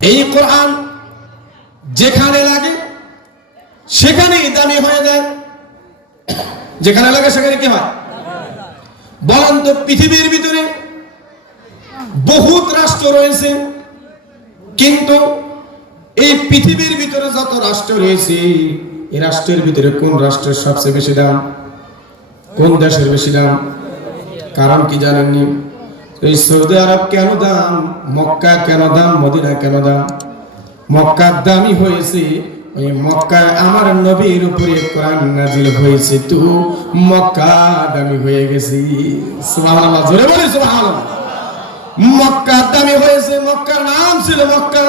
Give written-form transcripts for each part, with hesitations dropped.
এই কোরআন যেখানে লাগে সেখানেই দামি হয়ে যায়। যেখানে লাগে সেখানে কি হয় বলেন তো? পৃথিবীর ভিতরে বহুত রাষ্ট্র রয়েছে, কিন্তু এই পৃথিবীর ভিতরে যত রাষ্ট্র রয়েছে এই রাষ্ট্রের ভিতরে কোন রাষ্ট্রের সবচেয়ে বেশি দাম? কোন দেশের বেশি দাম? কারণ কি জানেননি? এই সৌদি আরব কেন দাম, মক্কা কেন দাম, মদিনা কেন দাম? মক্কার দামি হয়েছে ওই মক্কায় আমার নবীর উপরে কোরআন নাজিল হয়েছে, তো মক্কা দামি হয়ে গেছে। সুবহানাল্লাহ, জোরে বলি সুবহানাল্লাহ। মক্কা দামি হয়েছে, মক্কার নাম ছিল মক্কা,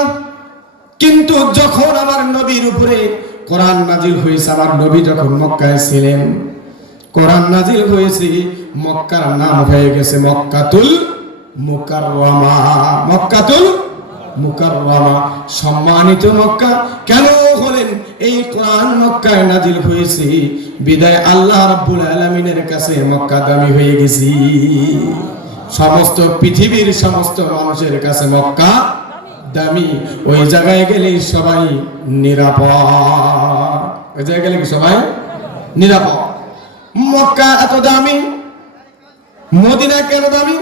কিন্তু যখন আমার নবীর উপরে কোরআন নাজিল হয়েছে, আমার নবী যখন মক্কায় ছিলেন কোরআন নাজিল হয়েছে, মক্কার নাম হয়ে গেছে মক্কাতুল মুকাররমা। মক্কাতুল মুকাররমা, সম্মানিত মক্কা। কেন হলেন? এই কোরআন মক্কায় নাজিল হয়েছে বিদায় আল্লাহ রাব্বুল আলামিনের কাছে মক্কা দামি হয়ে গেছে। সমস্ত পৃথিবীর সমস্ত মানুষের কাছে মক্কা দামি। ওই জায়গায় গেলে সবাই নিরাপদ। ওই জায়গায় গেলে সবাই নিরাপদ। মক্কা এত দামি, মদিনা কেন দামি?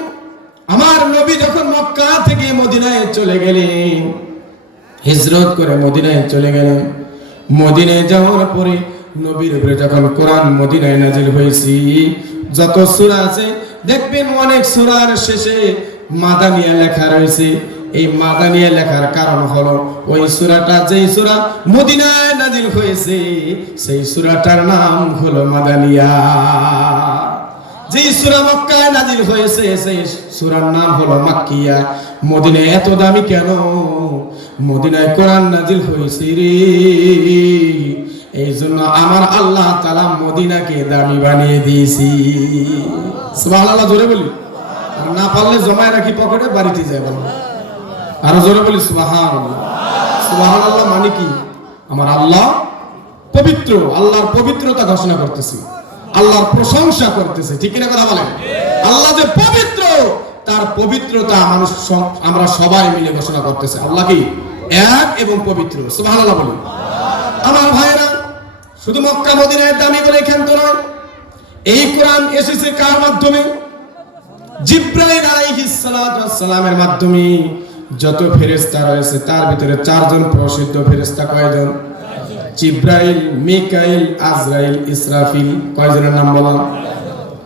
আমার নবী যখন মক্কা থেকে মদিনায় চলে গেলেন, হিজরত করে মদিনায় চলে গেলেন, মদিনায় যাওয়ার পরে নবীর উপরে যখন কোরআন মদিনায় নাজিল হয়েছে, যত সূরা আছে দেখবেন অনেক সূরার শেষে মাদানিয়া লেখা রয়েছে। এই মাদানিয়া লেখার কারণ হলো ওই সূরাটা যেই সূরা মদিনায় নাজিল হয়েছে সেই সূরাটার নাম হলো মাদানিয়া। যেই সূরা মক্কায় নাজিল হয়েছে সেই সূরার নাম হলো মাক্কিয়া। মদিনায় এত দামি কেন? মদিনায় কোরআন নাজিল হয়েছে রে, এই জন্য আমার আল্লাহ তাআলা মদিনাকে দামি বানিয়ে দিয়েছি। সুবহানাল্লাহ, জোরে বলি। আর না পারলে জমায় রাখি পকেটে, বাড়িতে যায় বলো। আরো জোরে বলি সুবহানাল্লাহ। সুবহানাল্লাহ মানে কি? আমার আল্লাহ পবিত্র, আল্লাহর পবিত্রতা ঘোষণা করতেছি, আল্লাহর প্রশংসা করতেছে। ঠিক কিনা কথা বলেন? আল্লাহ যে পবিত্র, তার পবিত্রতা মানুষ আমরা সবাই মিলে ঘোষণা করতেছে। আল্লাহ কি এক এবং পবিত্র। সুবহানাল্লাহ বলি। আমার ভাইরা, শুধু মক্কা মদিনায় দামি বলে ক্ষান্ত নয়। এই কোরআন এসেছে কার মাধ্যমে? জিবরাইল আলাইহিস সালাতু ওয়াস সালামের মাধ্যমে। যত ফেরেশতা রয়েছে তার ভিতরে চারজন প্রসিদ্ধ ফেরেশতা। কয়জন? জিবরাইল, মিকাইল, আজরাইল, ইসরাফিল। কয়জনের নাম বলা?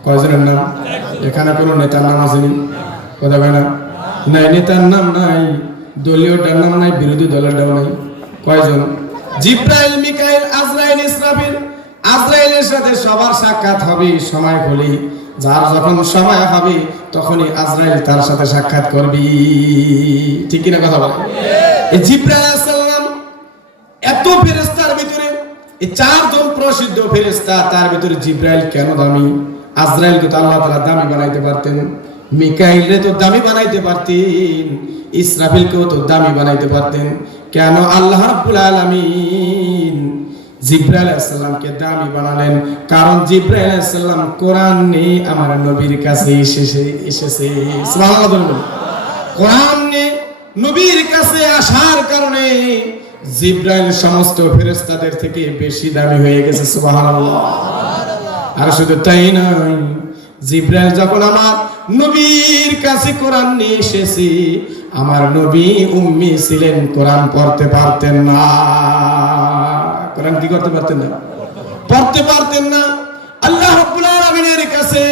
কয়জনের নাম? এখানে কোনো নেতার নাম আসেনি? কথা কয় না? নাই, নেতার নাম নাই, দলীয়টার নাম নাই, বিরোধী দলের নাম নাই। কয়জন? জিবরাইল, মিকাইল, আজরাইল, ইসরাফিল। আজরাইলের সাথে সবার সাক্ষাৎ হবে সময় হলে, যার যখন সময় হবে তখনই আজরাইল তার সাথে সাক্ষাৎ করবি। ঠিক কিনা কথা বলে? এই জিবরাইল আলাইহিস সালাম এত ফেরেশতার ভিতরে এই চারজন প্রসিদ্ধ ফেরেশতা, তার ভিতরে জিবরাইল কেন দামি? আজরাইলকে তো আল্লাহ তাআলা দামি বানাইতে পারতেন, মিকাইলকে তো দামি বানাইতে পারতেন, ইসরাফিলকেও তো দামি বানাইতে পারতেন। কেন আল্লাহ রাব্বুল আলামিন জিবরাইল আলাইহিস সালামকে দামি বানালেন? কারণ জিবরাইল আলাইহিস সালাম কোরআন নিয়ে আমার নবীর কাছে এসেছে। সুবহানাল্লাহ। কোরআন নিয়ে নবীর কাছে আসার কারণে জিবরাইল সমস্ত ফেরেশতাদের থেকে বেশি দামি হয়ে গেছে। সুবহানাল্লাহ। আর শুধু তাই নয়, জিবরাইল যখন আমার নবীর কাছে কোরআন নিয়ে এসেছে, আমার নবী উম্মি ছিলেন, কোরআন পড়তে পারতেন না। কোরআন কি করতে পারতেন না? পড়তে পারতেন না। আল্লাহ রাব্বুল আলামিনের কাছে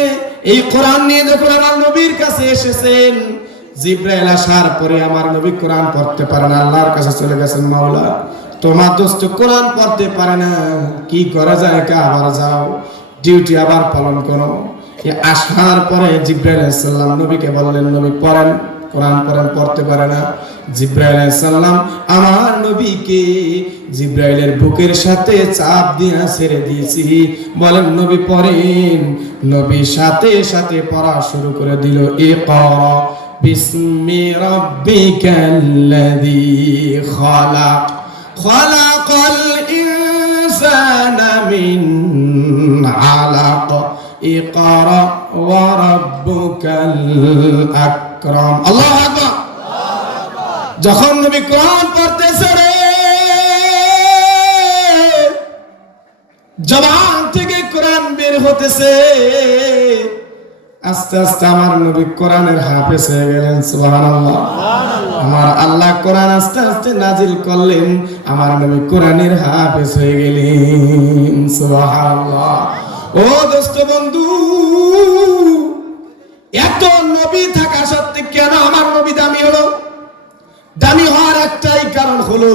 এই কোরআন নিয়ে যখন আমার নবীর কাছে এসেছেন, জিবরাইল আসার পরে আমার নবী কোরআন পড়তে পারে না। আল্লাহর কাছে চলে গেছেন, মাওলা তোমার দোস্ত কোরআন পড়তে পারে না, কি করা যায়? আবার যাও, ডিউটি আবার পালন করো। আসার পরে জিবরাইল আলাইহিস সালাম নবীকে বললেন, নবী পড়েন, কোরআন পড়েন, পড়তে পারে না। জিবরাইল আলাইহিস সালাম আমার নবীকে জিবরাইলের বুকের সাথে চাপ দিয়ে ছেড়ে দিয়েছি। বলেন নবী পড়েন। নবী সাথে সাথে পড়া শুরু করে দিল। ইকরা বিসমি রাব্বিকাল্লাযী খালাক, খালাকাল ইনসানা মিন আলাক, ইকরা ওয়া রাব্বুকাল আকরাম। আল্লাহু আকবার। যখন নবী কোরআন পড়তেছে রে, জবান থেকে কোরআন বের হতেছে, আস্তে আস্তে আমার নবী কোরআনের হাফেজ হয়ে গেলেন। সুবহানাল্লাহ। আমার আল্লাহ কোরআন আস্তে আস্তে নাজিল করলেন, আমার নবী কোরআনের হাফেজ হয়ে গেলেন। সুবহানাল্লাহ। ও দোস্ত বন্ধু, এত নবী থাকা সত্ত্বেও কেন আমার নবী দামি হলো? দামি হওয়ার একটাই কারণ হলো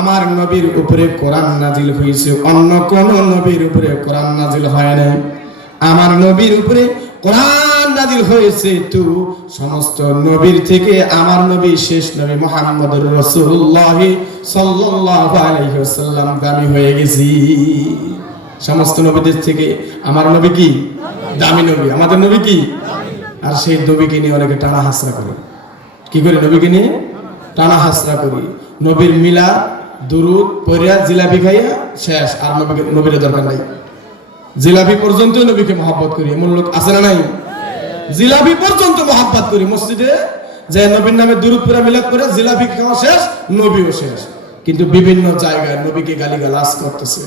আমার নবীর উপরে কোরআন নাজিল হয়েছে, অন্য কোন নবীর উপরে কোরআন নাজিল হয় নাই। আমার নবীর উপরে কোরআন নাজিল হয়েছে তো সমস্ত নবীর থেকে আমার নবী শেষ নবী মুহাম্মদুর রাসূলুল্লাহ সাল্লাল্লাহু আলাইহি ওয়াসাল্লাম দামি হয়ে গেছি। সমস্ত নবীদের থেকে আমার নবী কি দামি নবী, আমাদের নবী কি। আর সেই নবীকে নিয়ে অনেকে টানা হাসরা করে। কি করে? নবীকে নিয়ে টানা হাসরা করি। নবীর মিলা দুরুদ পড়িয়া জিলাপি খাইয়া শেষ, আর নবীর দরকার নাই। জিলাপি পর্যন্ত নবীকে মহব্বত করি, এমন লোক আছে না নাই? জিলাপি পর্যন্ত মহব্বত করি, মসজিদে যে নবীর নামে দুরুদ পড়া মিলাদ করে জিলাপি খাওয়া শেষ, নবীও শেষ। কিন্তু বিভিন্ন জায়গায় নবীকে গালিগালাজ করতেছে,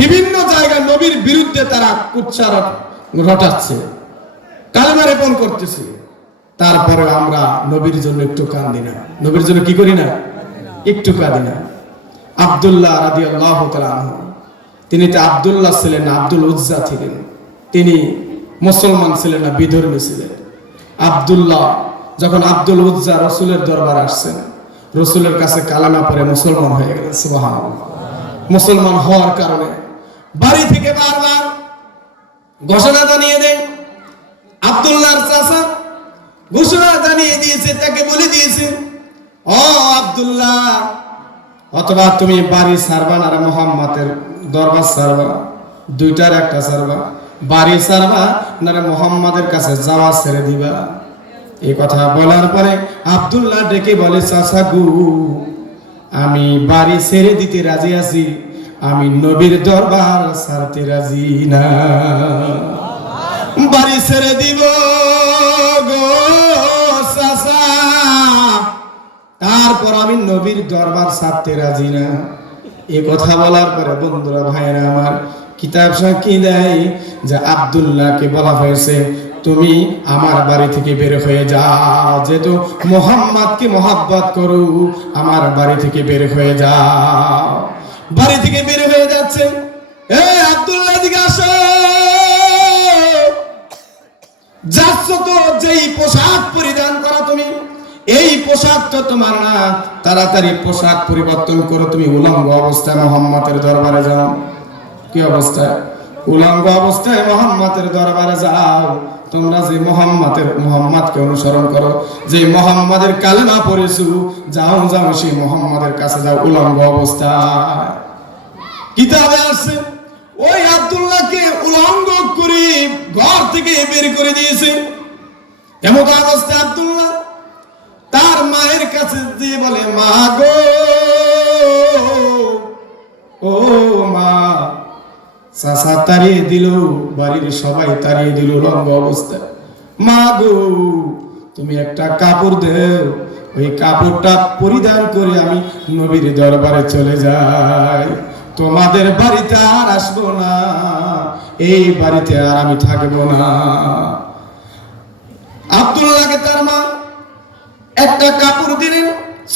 বিভিন্ন জায়গায় নবীর বিরুদ্ধে তারা কুচ্চা রটাচ্ছে, কালেমা রেপন করতেছে। তারপরে আমরা নবীর জন্য একটু কাঁদি না, নবীর জন্য কি করি না? একটু কাঁদি না। আব্দুল্লাহ রাদিয়াল্লাহু তাআলা আনহু, তিনি তো আব্দুল্লাহ ছিলেন না, আব্দুল উজ্জা ছিলেন। তিনি মুসলমান ছিলেন না, বিধর্মী ছিলেন। আব্দুল্লাহ যখন আব্দুল উজ্জা রাসূলের দরবারে আসছেন, রাসূলের কাছে কালেমা পড়ে মুসলমান হয়ে গেলেন। সুবহানাল্লাহ। মুসলমান হওয়ার কারণে বাড়ি থেকে বারবার ঘোষণা জানিয়ে দেন। আব্দুল্লাহর চাচা ঘোষণা জানিয়ে দিয়েছে, তাকে বলে দিয়েছে, ও আব্দুল্লাহ, অথবা তুমি বাড়ি ছাড়বা না মুহাম্মাদের দরবার ছাড়বা, দুইটার একটা ছাড়বা। বাড়ি ছাড়বা না মুহাম্মাদের কাছে যাওয়া ছেড়ে দিবা। এই কথা বলার পরে আব্দুল্লাহ ডেকে বলে, চাচা গু, আমি বাড়ি ছেড়ে দিতে রাজি আছি, আমি নবীর দরবার ছাড়তে রাজি না। বাড়ি ছেড়ে দিব গো চাচা, তারপর আমি নবীর দরবার ছাড়তে রাজি না। এ কথা বলার পরে বন্ধুরা, ভাইরা আমার, কিতাব সাক্ষী দেয় যে আব্দুল্লাহকে বলা হয়েছে, তুমি আমার বাড়ি থেকে বের হয়ে যাও, যেহেতু মুহাম্মদকে মহব্বত করো, আমার বাড়ি থেকে বের হয়ে যাও। বাড়ি থেকে বের হয়ে যাচ্ছে, এ আব্দুল্লাহ দিকে আসো, যাচ্ছ তো যেই পোশাক পরিধান করো তুমি, এই পোশাক তো তোমার না, তাড়াতাড়ি পোশাক পরিবর্তন করো, তুমি উলঙ্গ অবস্থায় মুহাম্মদের দরবারে যাও। কি অবস্থায়? উলঙ্গ অবস্থায় মুহাম্মদের দরবারে যাও। তোমরা যে মুহাম্মদকে অনুসরণ করো, যে মুহাম্মদের কালেমা পড়েছো, যাও যাও সেই মুহাম্মদের কাছে যাও উলঙ্গ অবস্থায়। কিতাবে আছে ওই আব্দুল্লাহকে উলঙ্গ করে ঘর থেকে বের করে দিয়েছে। এমন অবস্থায় আব্দুল্লাহ তার মায়ের কাছে দিয়ে বলে, মা গো, ও মা, চাচা তাড়িয়ে দিল, বাড়ির সবাই তাড়িয়ে দিল উলঙ্গ অবস্থায়। মা গো, তুমি একটা কাপড় দেও, ওই কাপড়টা পরিধান করে আমি নবীর দরবারে চলে যাই, তোমাদের বাড়িতে আর আসবো না, এই বাড়িতে আর আমি থাকবো না। আব্দুল্লাহকে তার মা একটা কাপড় দিলেন,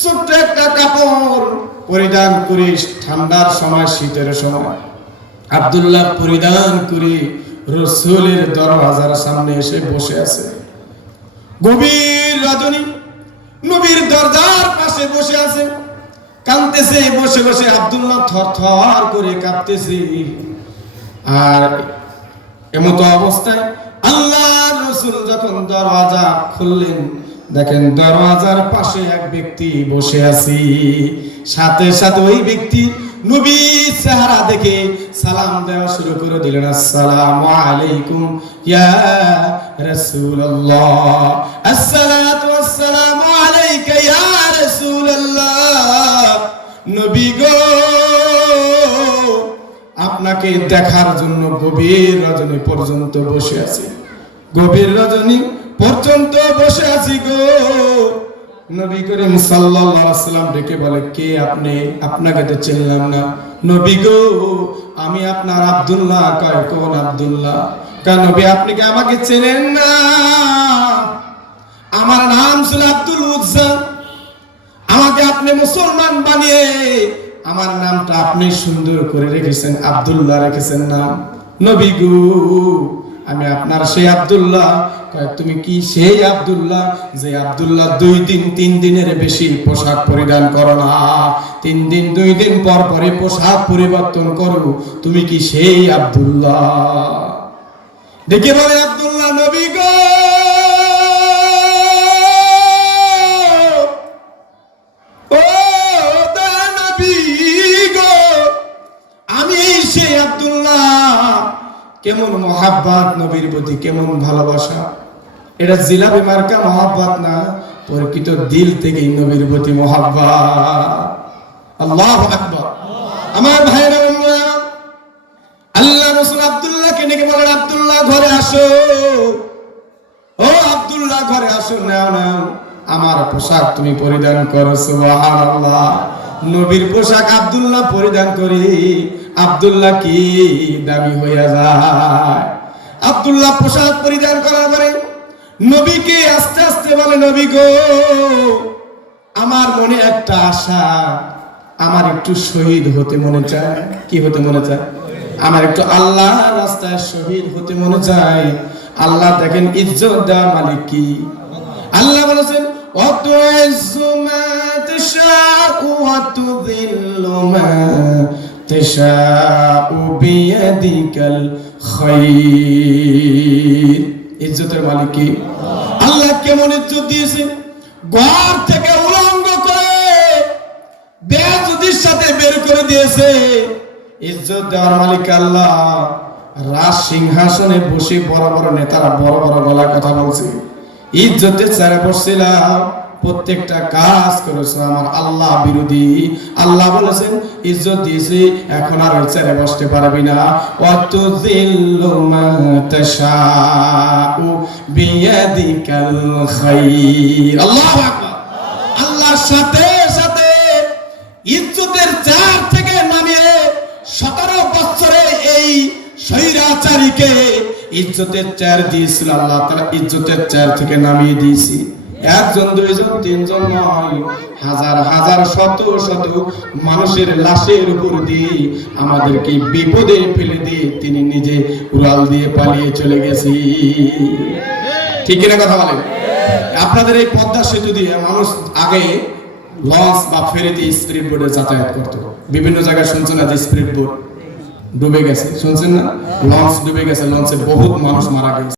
ছোট্ট একটা কাপড় পরিধান করে, ঠান্ডার সময়, শীতের সময় আব্দুল্লাহ পরিধান করে রাসূলের দরওয়াজার সামনে এসে বসে আছে। গভীর রজনী, নবীর দরজার পাশে বসে আছে, কাঁদতেছে। বসে বসে আব্দুল্লাহ থরথর করে কাঁপতেছে। আর এমতো অবস্থায় আল্লাহর রাসূল যখন দরওয়াজা খুললেন, দেখেন দরওয়াজার পাশে এক ব্যক্তি বসে আছে। সাথে সাথে ওই ব্যক্তি নবীর চেহারা দেখে সালাম দেওয়া শুরু করে দিলেন, আসসালামু আলাইকুম ইয়া রাসূলুল্লাহ, আসসালাতু ওয়াসসালামু আলাইকা ইয়া রাসূলুল্লাহ। নবী গো, আপনাকে দেখার জন্য গভীর রজনী পর্যন্ত বসে আছি, গভীর রজনী পর্যন্ত বসে আছি গো, নবী করিম সাল্লাল্লাহু আলাইহি ওয়াসাল্লাম ডেকে বলে, কে আপনি? আপনাকে তো চিনলাম না। নবী গো, আমি আপনার আব্দুল্লাহ। কয়, কোন আব্দুল্লাহ? কয়, নবী আপনি কি আমাকে চেনেন না? আমার নাম ছিল আব্দুল উজ্জা। আমাকে আপনি মুসলমান বানিয়ে আমার নামটা আপনি সুন্দর করে রেখেছেন, আব্দুল্লাহ রেখেছেন নাম। নবী গো, আমি আপনার সেই আব্দুল্লাহ। কয়, তুমি কি সেই আব্দুল্লাহ যে আব্দুল্লাহ 2 দিন 3 দিনের বেশি পোশাক পরিধান করো না, 3 দিন 2 দিন পর পরে পোশাক পরিবর্তন করো? তুমি কি সেই আব্দুল্লাহ? দেখে বলে আব্দুল্লাহ, নবী গো, ও নবী গো, আমি সেই আব্দুল্লাহ। কেমন মহাব্বত নবীর প্রতি, কেমন ভালোবাসা! এটা জিলাপি মার্কা মহাব্বত না, প্রকৃত দিল থেকে নবীর প্রতি মহাব্বত। আল্লাহু আকবার। আমার ভাইরা, আল্লাহ রাসূল আব্দুল্লাহকে ডেকে বলেন, আব্দুল্লাহ ঘরে আসো। ও আব্দুল্লাহ ঘরে আসো, নাও নাও আমার পোশাক তুমি পরিধান করো। সুবহানাল্লাহ। নবীর পোশাক আব্দুল্লাহ পরিধান করে আব্দুল্লাহ কি দামি হইয়া যায়। আব্দুল্লাহ পোশাক পরিধান করার পরে নবীকে আস্তে আস্তে বলে, নবী গো, আমার মনে একটা আশা, আমার একটু শহীদ হতে মনে চায়। কি হতে মনে চায়? আমার একটু আল্লাহর রাস্তায় শহীদ হতে মনে চায়। আল্লাহ দেখেন ইজ্জত দেওয়ার মালিক কি? আল্লাহ বলেছেন, ওয়াতুইজ্জু মা তাশাউ ওয়া তুযিল্লু মা তাশাউ বিয়াদিকাল খায়র। ইজ্জতের মালিক কি? আল্লাহ কেমন ইজ্জত দিয়েছে! ঘর থেকে উলঙ্গ করে বেয়াদবির সাথে বের করে দিয়েছে। ইজ্জত দেওয়ার মালিক আল্লাহ। রাজ সিংহাসনে বসে বড় বড় নেতারা বড় বড় গলায় কথা বলছে, ইজ্জতের চেয়ারে বসছিলাম, প্রত্যেকটা কাজ করেছে আমার আল্লাহ বিরোধী। আল্লাহ বলেছেন, ইজ্জত দিয়েছি, এখন আর ওই চেয়ারে বসতে পারবি না। ওয়াতুযিল্লু মা তাশাউ বিয়াদিকাল খায়র। আল্লাহু আকবার। আল্লাহর সাথে সাথে ইজ্জতের চেয়ার থেকে নামিয়ে 17 বছরে এই স্বৈরাচারীকে ইজ্জতের চেয়ার দিয়েছিল আল্লাহ তাআলা। ইজ্জতের চেয়ার থেকে নামিয়ে দিয়েছি। 1 জন 2 জন 3 জন নয়, হাজার হাজার শত শত মানুষের লাশের উপর দিয়ে আমাদেরকে বিপদে ফেলে দিয়ে তিনি নিজে উড়াল দিয়ে পালিয়ে চলে গেছি। ঠিক না কথা বলেন? আপনাদের এই পদ্মা সেতু দিয়ে মানুষ আগে লঞ্চ বা ফেরিতে স্পিড বোটে যাতায়াত করতো। বিভিন্ন জায়গায় শুনছেন না যে স্পিড বোট ডুবে গেছে, শুনছেন না? লঞ্চ ডুবে গেছে, লঞ্চে বহুত মানুষ মারা গেছে।